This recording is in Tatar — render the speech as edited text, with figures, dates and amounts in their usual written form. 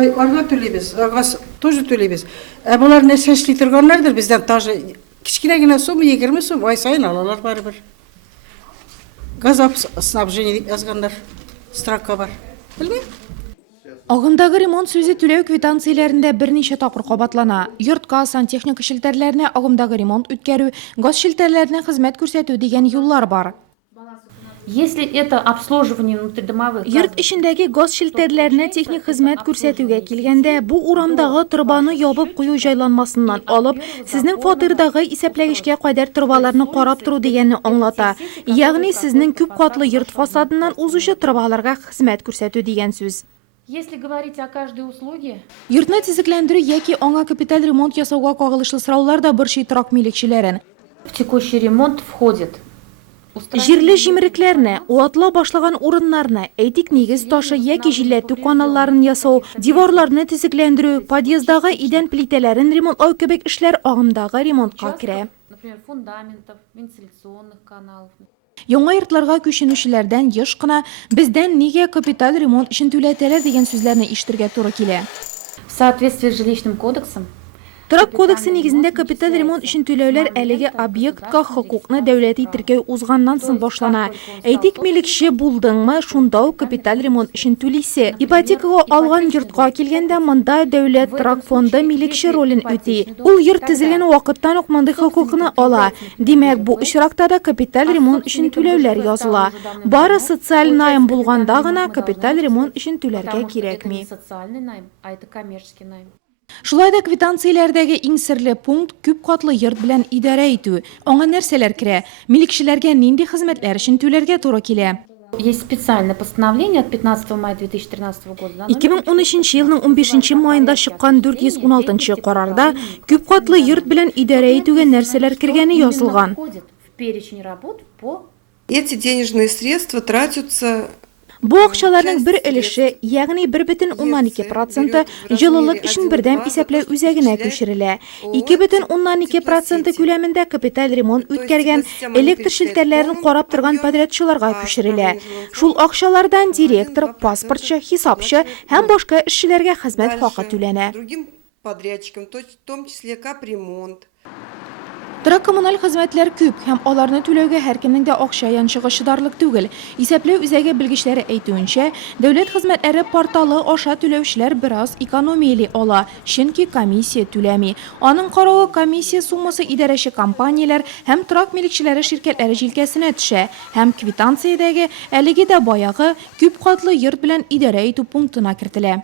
Айга төлейбіз, газ тоже төлейбіз. Бұлар не шешли тұрғанлардыр бізден даже кішкене генә сум, 20 сум ай сайын алалар барыбір. Газ снабжение деп yazгандар. Страка бар. Білмейм. Ағымдағы ремонт сөзі төлеу квитанцияларында бірнеше тапқыр қабатлана. Йортқа, сантехника шілтерлеріне ағымдағы ремонт үткәру, газ шілтерлеріне қызмет көрсету деген юллар бар. Если это обслуживание внутридомовых... Йорт ішіндегі газ шілтерлеріне техник қызмет көрсетуге келгенде, бұл урамдағы тұрбаны ябып қою жайланмасынан алып, сіздің фатирдағы исәпләгішке қайдар тұрбаларны қарап тұру дегенні аңлата. Яғни сіздің көп қатлы йорт фасадынан узушы тұрбаларға қызмет көрсету деген сөз. Если говорить о каждой услуге... Йортны тизекләндерү яки аңа капиталь ремонт ясауга кагылышлы сораулар да бер шитрак милекчеләрен. В текущий ремонт входит... Җирле җимерекләрне, уатла башлаган урыннарны, әйтик нигез ташы яки җилләтү каналларын ясау, диварларны тизекләндерү, подъездагы идән плитәләрен ремонтлау кебек эшләр агымдагы ремонтка керә. Например, фундаментов, вентиляционных каналов. Яңа йортларга күченүчеләрдән еш кына бездән нигә капиталь ремонт өчен түләтәләр дигән сүзләрне ишетергә туры килә. В соответствии с жилищным кодексом, Торак кодексы нигезендә капиталь ремонт өчен түләүләр әлеге объектка хокукны дәүләти теркәү узганнан соң башлана. Әйтик, милекче булдыңмы, шунда ук капиталь ремонт өчен түлисе. Ипотекага алган йортка килгәндә монда дәүләт торак фонды милекче ролен үти. Ул йорт төзелгән вакыттан ук мондый хокукны ала. Димәк, бу очракта да капиталь ремонт өчен түләүләр языла. Бары социаль найм булганда гына капиталь ремонт өчен түләргә кирәкми. социальный найм, а это коммерческий найм. Шулай да квитанцияләрдәге иң серле пункт күп катлы йорт белән идарә итү. Аңа нәрсәләр керә? Милекчеләргә нинди хезмәтләр өчен түләргә туры килә? Есть специальное постановление от 15 мая 2013 года. 2013 елның 15 маенда чыккан 416 карарда күп катлы йорт белән идарә итүгә нәрсәләр кергәне язылган. Входит в перечень работ по... Эти денежные средства тратятся... Бу акчаларның бер өлеше, ягъни 1,12% җылылык өчен бердәм исәпләү үзәгенә күчерелә. 2,12% күләмендә капиталь ремонт үткәргән электр шелтәрләрен карап торган подрядчыларга күчерелә. Шул акчалардан директор, паспортчы, хисапчы һәм башка эшчеләргә хезмәт хакы түләнә. Другим подрядчикам, в том числе капремонт. Торак коммуналь хезмәтләр күп һәм аларны түләүгә һәркемнең дә акча янчыгы чыдарлык түгел. Исәпләү үзәге белгечләре әйтүенчә, дәүләт хезмәтләре порталы аша түләүчеләр бераз экономияли ала, чөнки комиссия түләми. Аның каравы комиссия суммасы идарәче компанияләр һәм торак милекчеләре ширкәтләре җилкәсенә төшә һәм квитанциядәге әлеге дә баягы күп катлы йорт белән идарә итү пунктына кертелә.